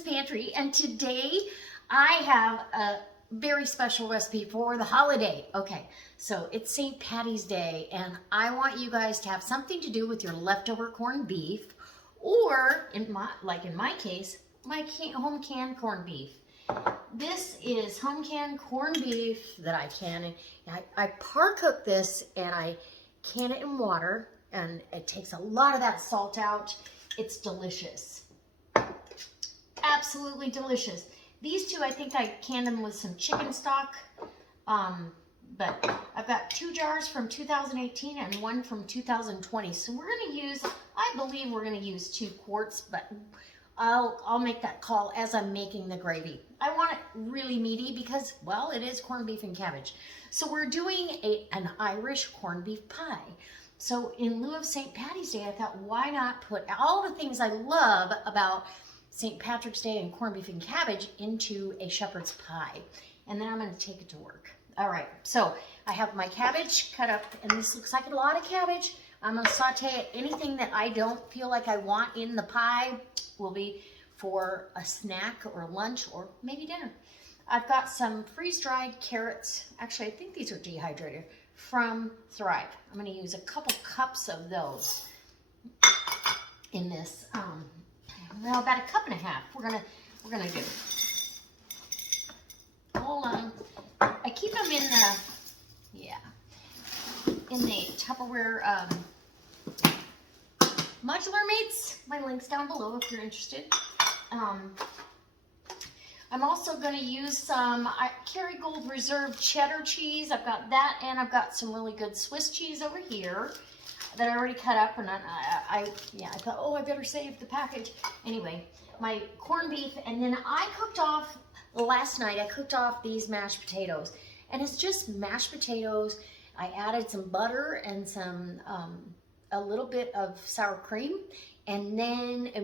Mrs. Pantry, and today I have a very special recipe for the holiday. Okay, so it's St. Patty's Day, and I want you guys to have something to do with your leftover corned beef, or in my case, my home canned corned beef. This is home canned corned beef that I can. I par cook this and I can it in water, and it takes a lot of that salt out. It's delicious. Absolutely delicious. These two, I think I canned them with some chicken stock. But I've got 2 jars from 2018 and 1 from 2020. So we're going to use, I believe we're going to use 2 quarts, but I'll make that call as I'm making the gravy. I want it really meaty because, well, it is corned beef and cabbage. So we're doing an Irish corned beef pie. So in lieu of St. Patty's Day, I thought, why not put all the things I love about St. Patrick's Day and corned beef and cabbage into a shepherd's pie. And then I'm going to take it to work. All right, so I have my cabbage cut up, and this looks like a lot of cabbage. I'm going to saute it. Anything that I don't feel like I want in the pie will be for a snack or lunch or maybe dinner. I've got some freeze-dried carrots. Actually, I think these are dehydrated from Thrive. I'm going to use a couple cups of those in this. Well, about 1.5 cups. We're gonna do. Hold on. I keep them in the Tupperware modular mates. My link's down below if you're interested. I'm also going to use some Kerrygold Reserve cheddar cheese. I've got that, and I've got some really good Swiss cheese over here that I already cut up, and I thought, oh, I better save the package. Anyway, my corned beef, and then last night I cooked off these mashed potatoes, and it's just mashed potatoes. I added some butter and some a little bit of sour cream, and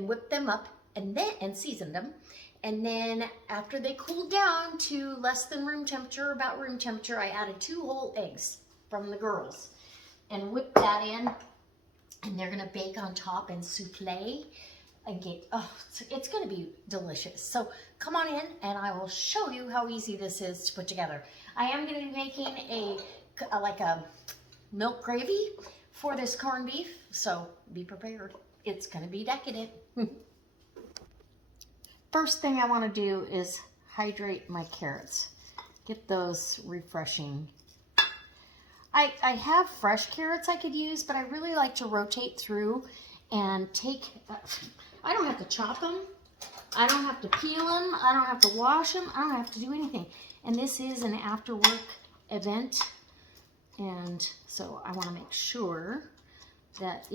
whipped them up, and seasoned them. And then after they cooled down to less than room temperature, about room temperature, I added 2 whole eggs from the girls and whip that in, and they're gonna bake on top and souffle and it's gonna be delicious. So come on in and I will show you how easy this is to put together. I am gonna be making a milk gravy for this corned beef, so be prepared. It's gonna be decadent. First thing I wanna do is hydrate my carrots. Get those refreshing. I have fresh carrots I could use, but I really like to rotate through and I don't have to chop them. I don't have to peel them. I don't have to wash them. I don't have to do anything. And this is an after work event. And so I want to make sure that,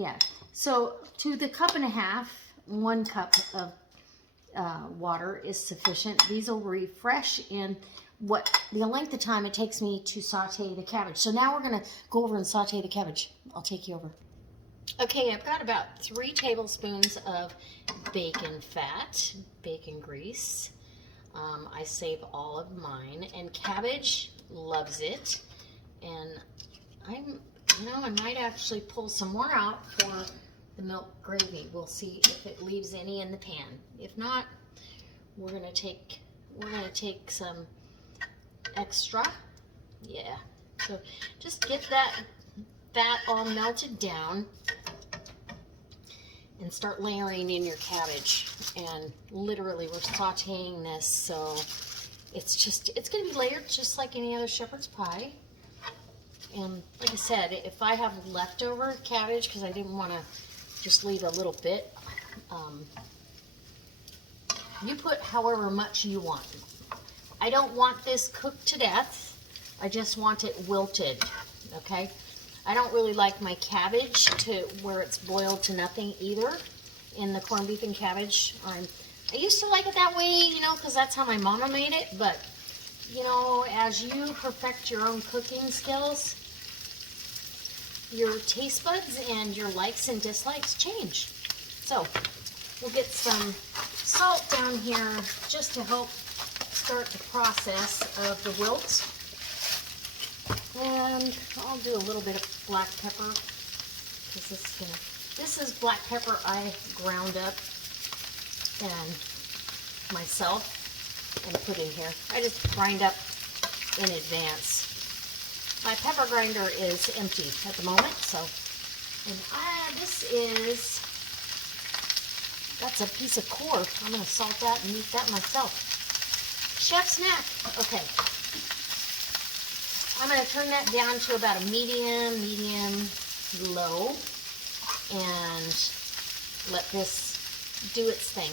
So to the 1.5 cups, 1 cup of water is sufficient. These will refresh in the length of time it takes me to saute the cabbage. So now we're going to go over and saute the cabbage. I'll take you over. Okay, I've got about 3 tablespoons of bacon fat, bacon grease. I save all of mine, and Cabbage loves it. And I might actually pull some more out for the milk gravy. We'll see if it leaves any in the pan. If not, we're gonna take some extra. Yeah. So just get that fat all melted down and start layering in your cabbage. And literally we're sauteing this, so it's gonna be layered just like any other shepherd's pie. And like I said, if I have leftover cabbage, because I didn't want to just leave a little bit, you put however much you want. I don't want this cooked to death. I just want it wilted, okay? I don't really like my cabbage to where it's boiled to nothing either in the corned beef and cabbage. I used to like it that way, because that's how my mama made it, but, as you perfect your own cooking skills, your taste buds and your likes and dislikes change. So we'll get some salt down here just to help start the process of the wilt. And I'll do a little bit of black pepper, because this is black pepper I ground up and myself and put in here. I just grind up in advance. My pepper grinder is empty at the moment, so, and that's a piece of cord. I'm going to salt that and eat that myself. Chef snack. Okay. I'm going to turn that down to about a medium low, and let this do its thing.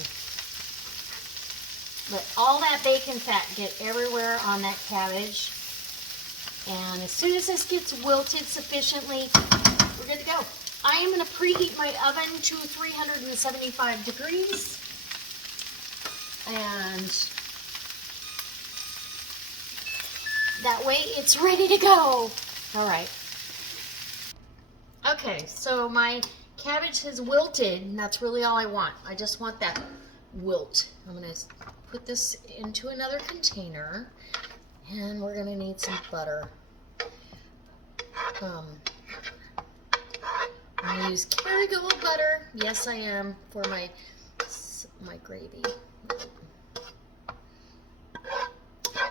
Let all that bacon fat get everywhere on that cabbage. And as soon as this gets wilted sufficiently, we're good to go. I am going to preheat my oven to 375 degrees. And that way it's ready to go. All right. Okay, so my cabbage has wilted, and that's really all I want. I just want that wilt. I'm going to put this into another container, and we're going to need some butter. I'm going to use Kerrygold butter. Yes, I am, for my gravy.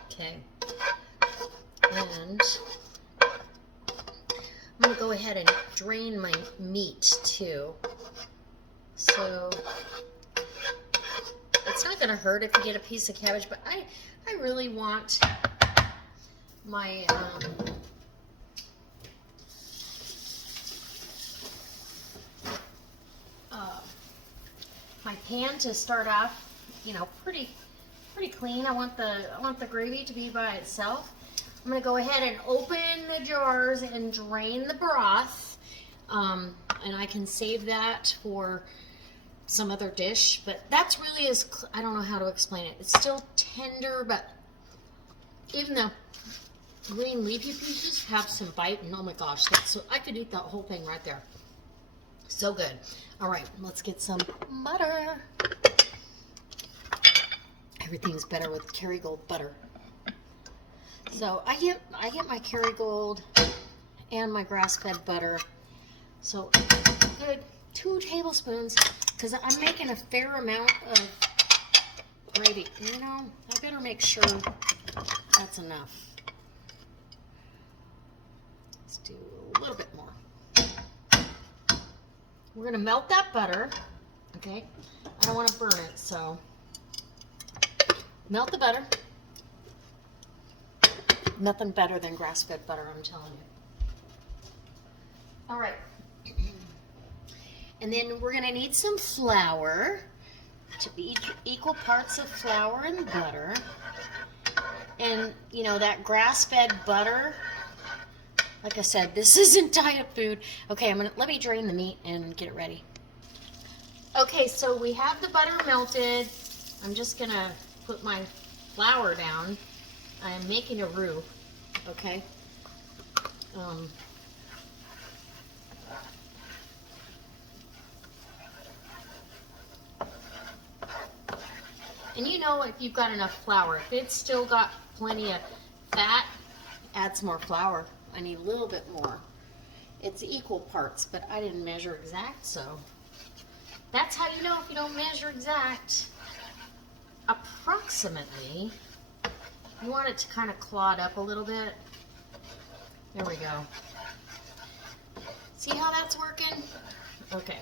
Okay. And I'm going to go ahead and drain my meat too. So it's not going to hurt if you get a piece of cabbage, but I really want my my pan to start off, you know, pretty clean. I want the gravy to be by itself. I'm going to go ahead and open the jars and drain the broth, and I can save that for some other dish, but that's really I don't know how to explain it. It's still tender, but even the green leafy pieces have some bite, and oh my gosh, so I could eat that whole thing right there. So good. All right, let's get some butter. Everything's better with Kerrygold butter. So I get my Kerrygold and my grass-fed butter. So good 2 tablespoons, because I'm making a fair amount of gravy. You know, I better make sure that's enough. Let's do a little bit more. We're going to melt that butter, okay? I don't want to burn it, so melt the butter. Nothing better than grass-fed butter, I'm telling you. All right. And then we're going to need some flour, to be equal parts of flour and butter. And, you know, that grass-fed butter, like I said, this isn't diet food. Okay, let me drain the meat and get it ready. Okay, so we have the butter melted. I'm just going to put my flour down. I'm making a roux, okay? And you know, if you've got enough flour, if it's still got plenty of fat, add some more flour. I need a little bit more. It's equal parts, but I didn't measure exact, so that's how you know if you don't measure exact. Approximately, you want it to kind of clod up a little bit. There we go. See how that's working? Okay.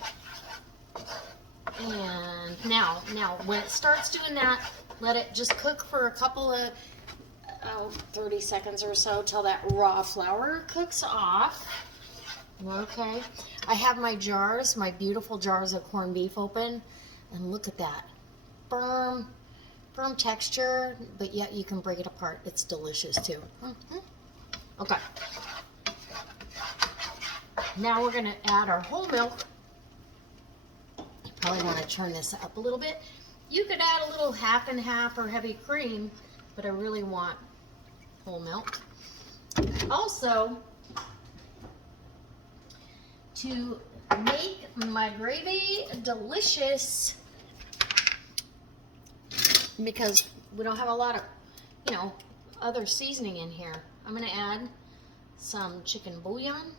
And now when it starts doing that, let it just cook for a couple of 30 seconds or so till that raw flour cooks off. Okay. I have my jars, my beautiful jars of corned beef open, and look at that. Firm texture, but yet you can break it apart. It's delicious too. Okay. Now we're going to add our whole milk. You probably want to turn this up a little bit. You could add a little half and half or heavy cream, but I really want whole milk. Also, to make my gravy delicious, because we don't have a lot of, you know, other seasoning in here, I'm going to add some chicken bouillon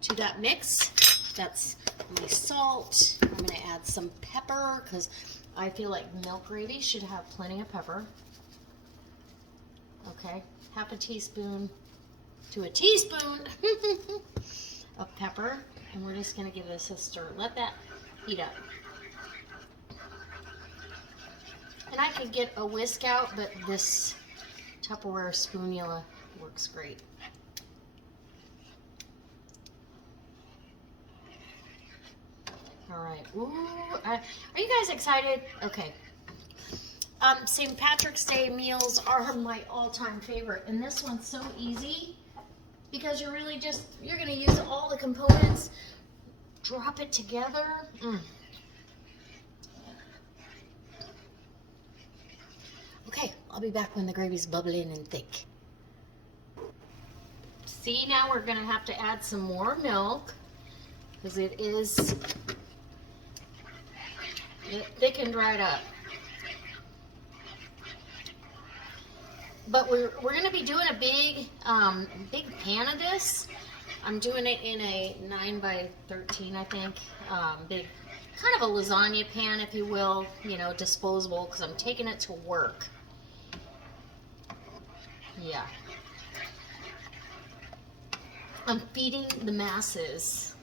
to that mix. That's my salt. I'm going to add some pepper because I feel like milk gravy should have plenty of pepper. Okay, half a teaspoon to a teaspoon of pepper. And we're just going to give this a stir. Let that heat up. And I could get a whisk out, but this Tupperware spoonula works great. All right. Ooh, are you guys excited? Okay. St. Patrick's Day meals are my all-time favorite, and this one's so easy because you're really you're going to use all the components, drop it together. Okay, I'll be back when the gravy's bubbling and thick. See, now we're going to have to add some more milk because it thick and dried up. But we're going to be doing a big pan of this. I'm doing it in a 9 by 13, I think. Big, kind of a lasagna pan, if you will, you know, disposable, because I'm taking it to work. Yeah. I'm feeding the masses.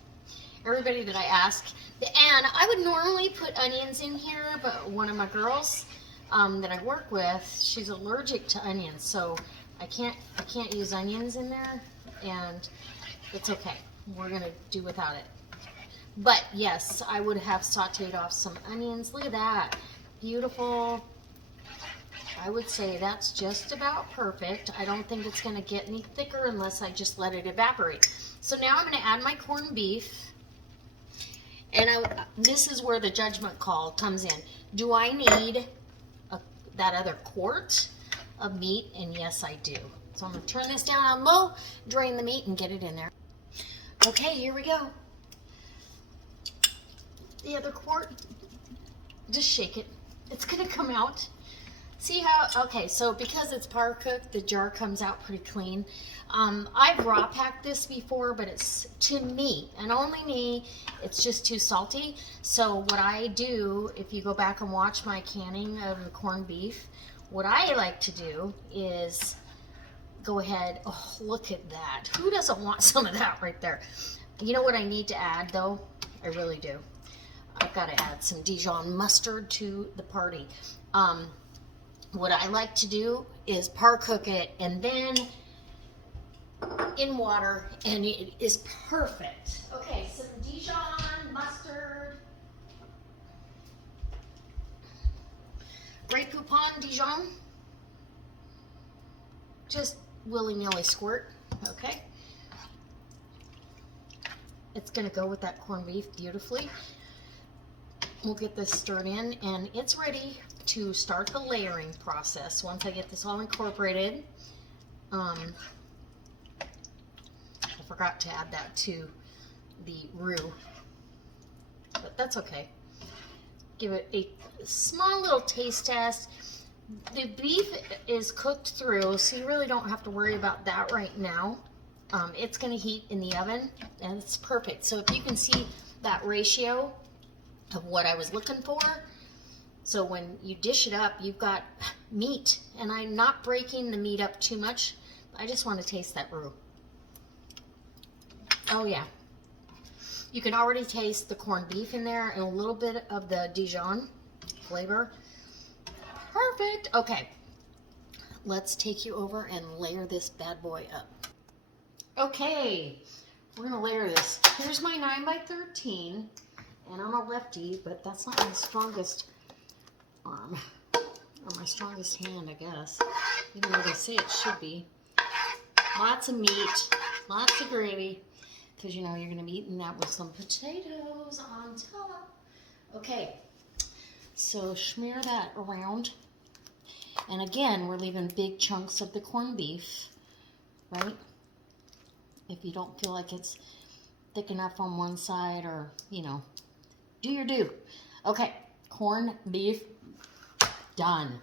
Everybody that I ask. And I would normally put onions in here, but one of my girls that I work with, she's allergic to onions, so I can't use onions in there, and it's okay. We're gonna do without it. But yes, I would have sauteed off some onions. Look at that, beautiful. I would say that's just about perfect. I don't think it's gonna get any thicker unless I just let it evaporate. So now I'm gonna add my corned beef. And this is where the judgment call comes in. Do I need that other quart of meat? And yes, I do. So I'm going to turn this down on low, drain the meat, and get it in there. Okay, here we go. The other quart, just shake it. It's going to come out. See how, okay, so because it's par cooked, the jar comes out pretty clean. I've raw packed this before, but it's, to me, and only me, it's just too salty. So what I do, if you go back and watch my canning of the corned beef, what I like to do is go ahead, oh, look at that. Who doesn't want some of that right there? You know what I need to add, though? I really do. I've got to add some Dijon mustard to the party. What I like to do is par cook it and then in water, and it is perfect. Okay, some Dijon mustard, Grey Poupon Dijon, just willy-nilly squirt. Okay, it's gonna go with that corned beef beautifully. We'll get this stirred in, and it's ready to start the layering process. Once I get this all incorporated, I forgot to add that to the roux, but that's okay. Give it a small little taste test. The beef is cooked through, so you really don't have to worry about that right now. It's going to heat in the oven, and it's perfect. So if you can see that ratio of what I was looking for, so when you dish it up, you've got meat, and I'm not breaking the meat up too much. I just want to taste that roux. Oh yeah, you can already taste the corned beef in there and a little bit of the Dijon flavor. Perfect. Okay, let's take you over and layer this bad boy up. Okay, we're gonna layer this. Here's my 9 by 13, and I'm a lefty, but that's not my strongest arm, or my strongest hand, I guess, even though they say it should be. Lots of meat, lots of gravy, because you know you're going to be eating that with some potatoes on top. Okay, so smear that around, and again, we're leaving big chunks of the corned beef, right? If you don't feel like it's thick enough on one side, or, you know, do your do. Okay, corned beef done.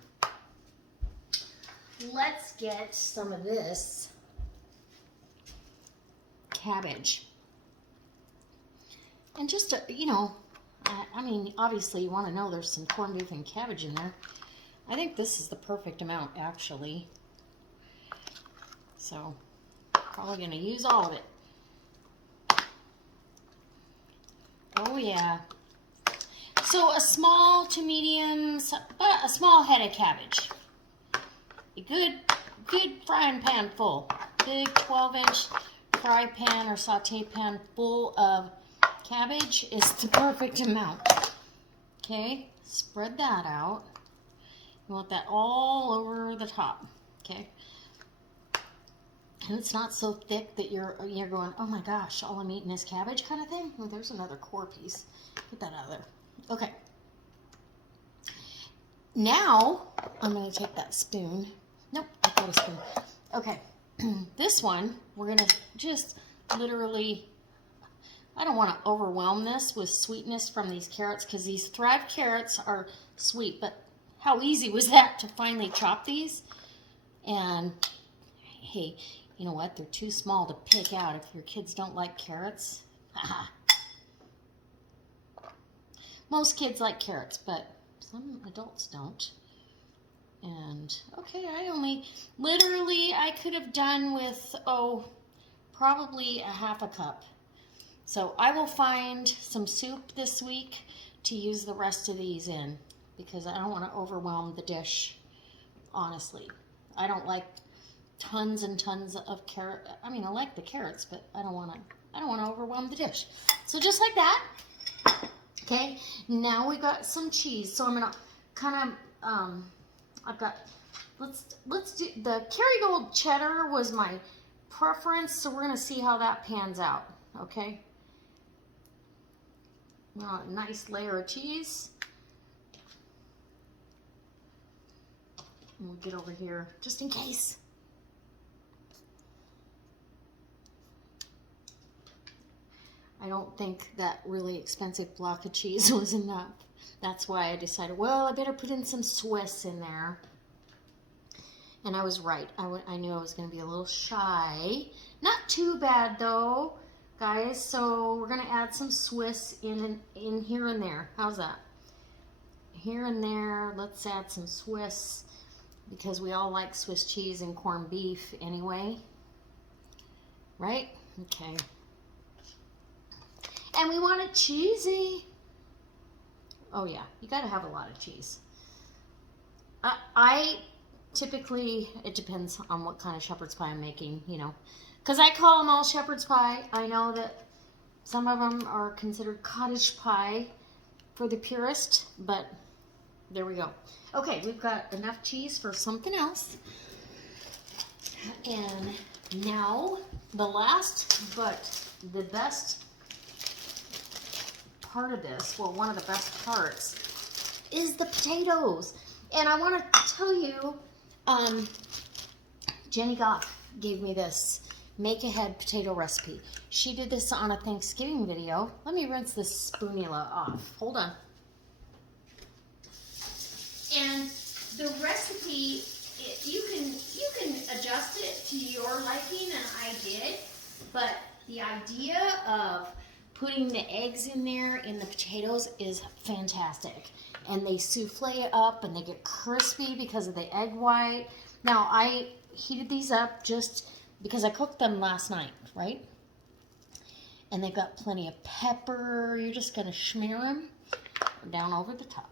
Let's get some of this cabbage. And just, you know, I mean, obviously you want to know there's some corned beef and cabbage in there. I think this is the perfect amount, actually. So, probably going to use all of it. Oh, yeah. So, a small to medium, but a small head of cabbage. A good frying pan full. Big 12-inch fry pan or saute pan full of cabbage is the perfect amount. Okay, spread that out. You want that all over the top. Okay. And it's not so thick that you're going, oh my gosh, all I'm eating is cabbage kind of thing. Oh, there's another core piece. Get that out of there. Okay. Now, I'm going to take that spoon. Nope, I got a spoon. Okay. This one, we're going to just literally, I don't want to overwhelm this with sweetness from these carrots because these Thrive carrots are sweet, but how easy was that to finally chop these? And hey, you know what? They're too small to pick out if your kids don't like carrots. Most kids like carrots, but some adults don't. And, okay, I could have done with, probably a half a cup. So I will find some soup this week to use the rest of these in because I don't want to overwhelm the dish, honestly. I don't like tons and tons of carrot. I mean, I like the carrots, but I don't want to overwhelm the dish. So just like that. Okay, now we got some cheese. So I'm going to kind of, let's do, the Kerrygold cheddar was my preference, so we're going to see how that pans out, okay? A nice layer of cheese. And we'll get over here, just in case. I don't think that really expensive block of cheese was enough. That's why I decided, well, I better put in some Swiss in there. And I was right. I knew I was going to be a little shy. Not too bad, though, guys. So we're going to add some Swiss in here and there. How's that? Here and there. Let's add some Swiss because we all like Swiss cheese and corned beef anyway. Right? Okay. And we want it cheesy. Oh yeah, you got to have a lot of cheese. I typically, it depends on what kind of shepherd's pie I'm making, you know. Because I call them all shepherd's pie. I know that some of them are considered cottage pie for the purist, but there we go. Okay, we've got enough cheese for something else. And now, the last, but the best part of this, well, one of the best parts, is the potatoes. And I want to tell you, Jenny Goff gave me this make-ahead potato recipe. She did this on a Thanksgiving video. Let me rinse this spoonula off. Hold on. And the recipe, you can adjust it to your liking, and I did. But the idea of putting the eggs in there in the potatoes is fantastic. And they souffle up and they get crispy because of the egg white. Now, I heated these up just because I cooked them last night, right? And they've got plenty of pepper. You're just going to smear them down over the top.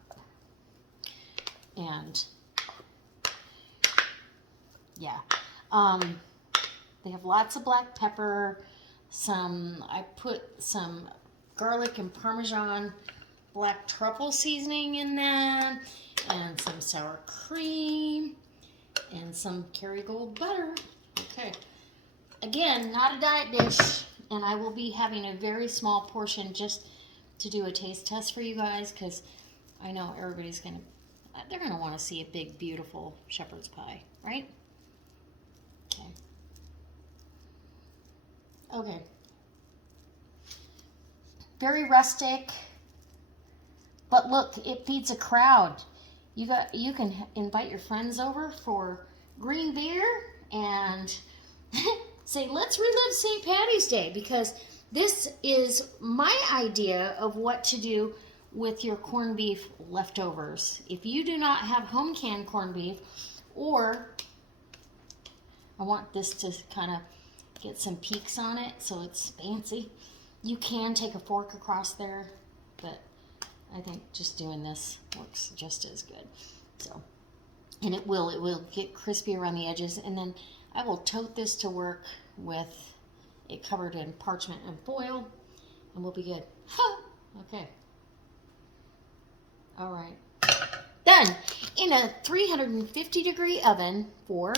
And, yeah. They have lots of black pepper. I put some garlic and Parmesan black truffle seasoning in them, and some sour cream, and some Kerrygold butter. Okay. Again, not a diet dish, and I will be having a very small portion just to do a taste test for you guys, because I know everybody's they're gonna want to see a big, beautiful shepherd's pie, right? Okay. Okay. Very rustic, but look, it feeds a crowd. You can invite your friends over for green beer and say, let's relive St. Patty's Day, because this is my idea of what to do with your corned beef leftovers. If you do not have home canned corned beef, or I want this to kind of get some peaks on it so it's fancy, you can take a fork across there, but I think just doing this works just as good. So, and it will get crispy around the edges, and then I will tote this to work with it covered in parchment and foil, and we'll be good. Okay. All right. Done. In a 350-degree oven for,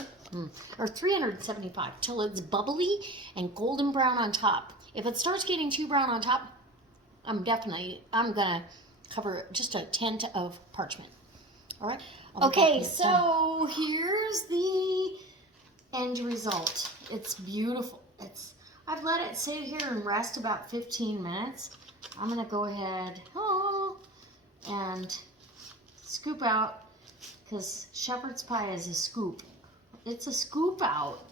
or 375, till it's bubbly and golden brown on top. If it starts getting too brown on top, I'm gonna cover just a tint of parchment. All right. Okay, so here's the end result. It's beautiful. I've let it sit here and rest about 15 minutes. I'm gonna go ahead and scoop out, because shepherd's pie is a scoop. It's a scoop out,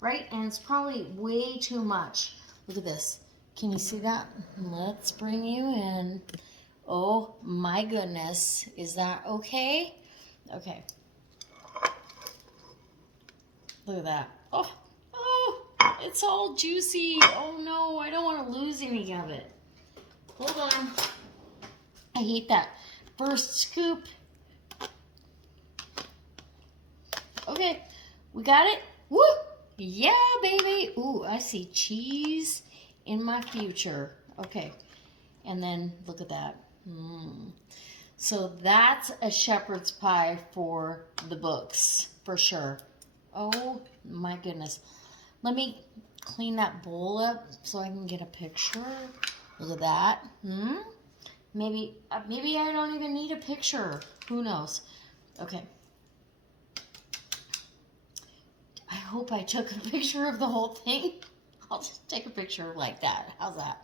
right? And it's probably way too much. Look at this. Can you see that? Let's bring you in. Oh my goodness. Is that okay? Okay. Look at that. Oh, it's all juicy. Oh no, I don't want to lose any of it. Hold on. I hate that. First scoop. Okay, we got it. Woo! Yeah, baby. Ooh, I see cheese in my future. Okay, and then look at that. So that's a shepherd's pie for the books, for sure. Oh my goodness. Let me clean that bowl up so I can get a picture. Look at that. Maybe I don't even need a picture. Who knows? Okay. I hope I took a picture of the whole thing. I'll just take a picture like that. How's that?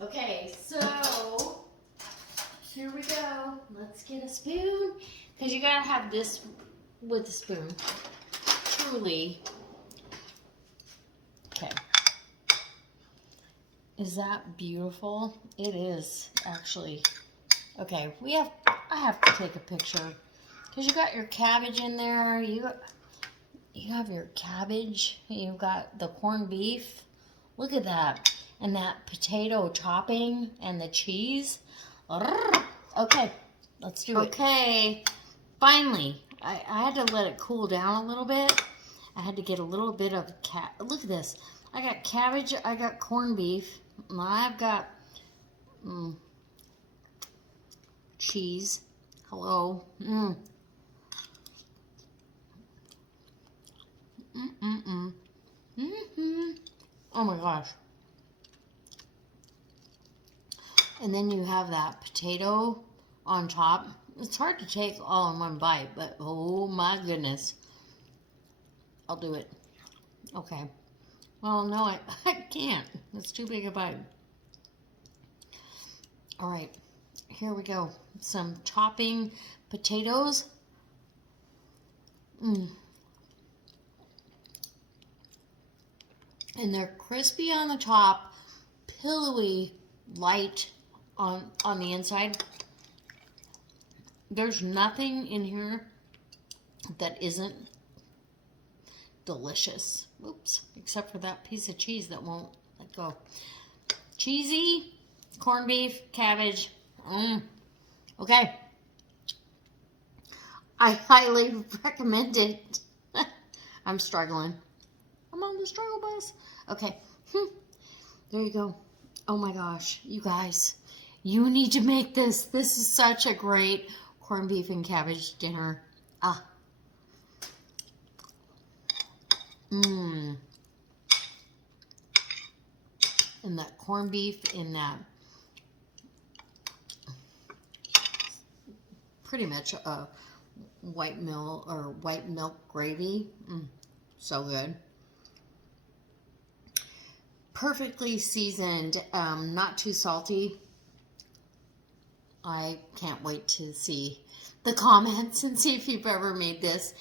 Okay, so here we go. Let's get a spoon, because you gotta have this with a spoon. Truly. Okay. Is that beautiful? It is, actually. Okay, I have to take a picture, because you got your cabbage in there. You have your cabbage. You've got the corned beef. Look at that. And that potato topping and the cheese. Okay, let's do it. Okay, finally. I had to let it cool down a little bit. I had to get a little bit of look at this. I got cabbage, I got corned beef, I've got cheese. Hello. Oh my gosh. And then you have that potato on top. It's hard to take all in one bite, but oh my goodness. I'll do it. Okay. Well, no, I can't. It's too big a bite. All right. Here we go. Some topping potatoes. And they're crispy on the top, pillowy, light on the inside. There's nothing in here that isn't delicious. Oops, except for that piece of cheese that won't let go. Cheesy, corned beef, cabbage. Okay. I highly recommend it. I'm struggling. I'm on the struggle bus. Okay. There you go. Oh my gosh. You guys, you need to make this. This is such a great corned beef and cabbage dinner. And that corned beef in that pretty much a white milk gravy. So good. Perfectly seasoned, not too salty. I can't wait to see the comments and see if you've ever made this.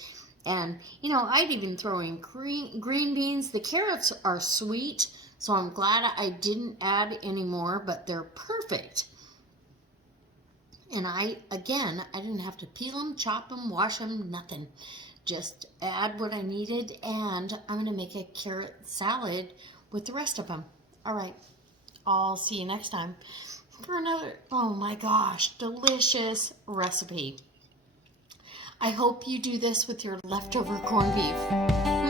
And, you know, I'd even throw in green beans. The carrots are sweet, So I'm glad I didn't add any more, but they're perfect. And again, I didn't have to peel them, chop them, wash them, nothing. Just add what I needed, and I'm going to make a carrot salad with the rest of them. All right, I'll see you next time for another, oh my gosh, delicious recipe. I hope you do this with your leftover corned beef.